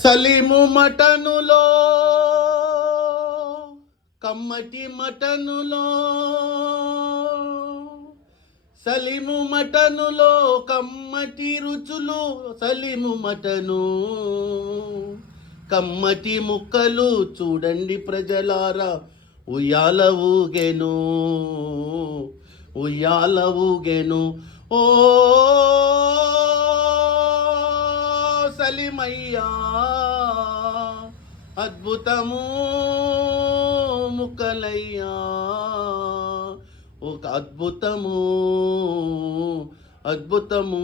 సలీము మటనులో కమ్మటి మటనులో సలీము మటనులో కమ్మటి రుచులు సలీము మటను కమ్మటి ముక్కలు చూడండి ప్రజలారా ఉయ్యాల ఊగెను ఉయ్యాల ఊగెను ఓ సలిమయ్యా అద్భుతము ముక్కలయ్యా ఒక అద్భుతము అద్భుతము.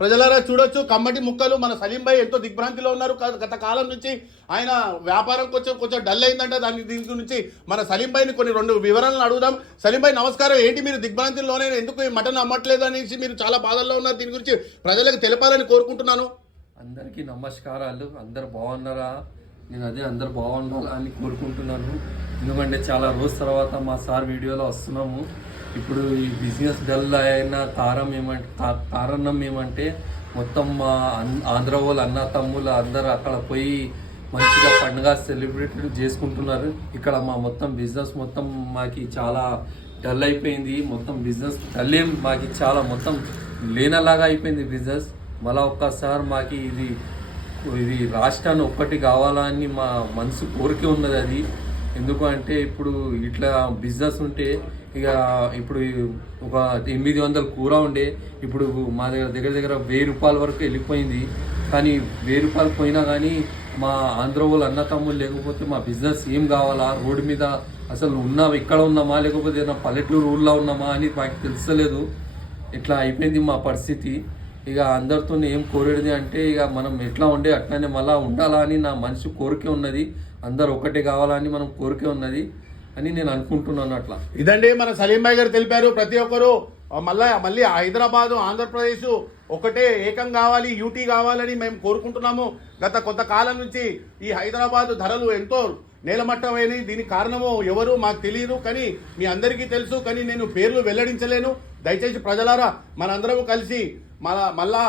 ప్రజలారా చూడొచ్చు కమ్మటి ముక్కలు. మన సలీం భాయ్ ఎంతో దిగ్భ్రాంతిలో ఉన్నారు. గత కాలం నుంచి ఆయన వ్యాపారం కొంచెం డల్ అయిందంటే దీని గురించి మన సలీం భాయ్ని రెండు వివరాలను అడుగుదాం. సలీం భాయ్ నమస్కారం. ఏంటి మీరు దిగ్భ్రాంతిలోనే ఎందుకు ఈ మటన్ అమ్మట్లేదు అనేసి మీరు చాలా బాధల్లో ఉన్నారు. దీని గురించి ప్రజలకు తెలపాలని కోరుకుంటున్నాను. అందరికీ నమస్కారాలు. అందరు బాగున్నారా? నేను అదే అందరు బాగుండాలి అని కోరుకుంటున్నాను. ఎందుకంటే చాలా రోజు తర్వాత మా సార్ వీడియోలో వస్తున్నాము. ఇప్పుడు ఈ బిజినెస్ డల్ అయిన కారణం ఏమంటే మొత్తం మా ఆంధ్ర వాళ్ళు అన్న తమ్ముళ్ళు అందరూ అక్కడ పోయి మంచిగా పండుగ సెలబ్రేట్ చేసుకుంటున్నారు. ఇక్కడ మా మొత్తం బిజినెస్ మొత్తం మాకు చాలా డల్ అయిపోయింది. మొత్తం బిజినెస్ డల్ మాకు చాలా మొత్తం లేనలాగా అయిపోయింది బిజినెస్. మళ్ళీ ఒక్కసారి మాకు ఇది రాష్ట్రాన్ని ఒక్కటి కావాలని మా మనసు కోరిక ఉన్నది. అది ఎందుకు అంటే ఇప్పుడు ఇట్లా బిజినెస్ ఉంటే ఇక ఇప్పుడు ఒక 800 కూర ఉండే ఇప్పుడు మా దగ్గర 1000 రూపాయల వరకు వెళ్ళిపోయింది. కానీ 1000 రూపాయలు పోయినా కానీ మా ఆంధ్ర వాళ్ళు అన్న తమ్ముళ్ళు లేకపోతే మా బిజినెస్ ఏం కావాలా? రోడ్డు మీద అసలు ఇక్కడ ఉన్నామా లేకపోతే పల్లెటూరు ఊళ్ళో ఉన్నామా అని మాకు తెలుస్తలేదు. ఇట్లా అయిపోయింది మా పరిస్థితి. ఇక అందరితో ఏం కోరేది అంటే ఇక మనం ఎట్లా ఉండే అట్లనే మళ్ళీ ఉండాలా అని నా మనసు కోరిక ఉన్నది. అందరు ఒకటే కావాలని మనం కోరిక ఉన్నది అని నేను అనుకుంటున్నాను. అట్లా ఇదండి మన సలీం భాయ్ గారు తెలిపారు. ప్రతి ఒక్కరు మళ్ళీ హైదరాబాదు ఆంధ్రప్రదేశ్ ఒకటే ఏకం కావాలి, యూటీ కావాలని మేము కోరుకుంటున్నాము. గత కొంతకాలం నుంచి ఈ హైదరాబాదు ధరలు ఎంతో నేలమట్టమైనవి. దీనికి కారణము ఎవరు మాకు తెలియదు, కానీ మీ అందరికీ తెలుసు. కానీ నేను పేర్లు వెల్లడించలేను. దయచేసి ప్రజలారా మనందరం కలిసి మళ్ళా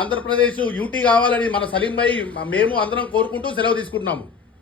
ఆంధ్రప్రదేశ్ యూటీ కావాలని మన సలీం భాయ్ మేము అందరం కోరుకుంటూ సెలవు తీసుకుంటున్నాము.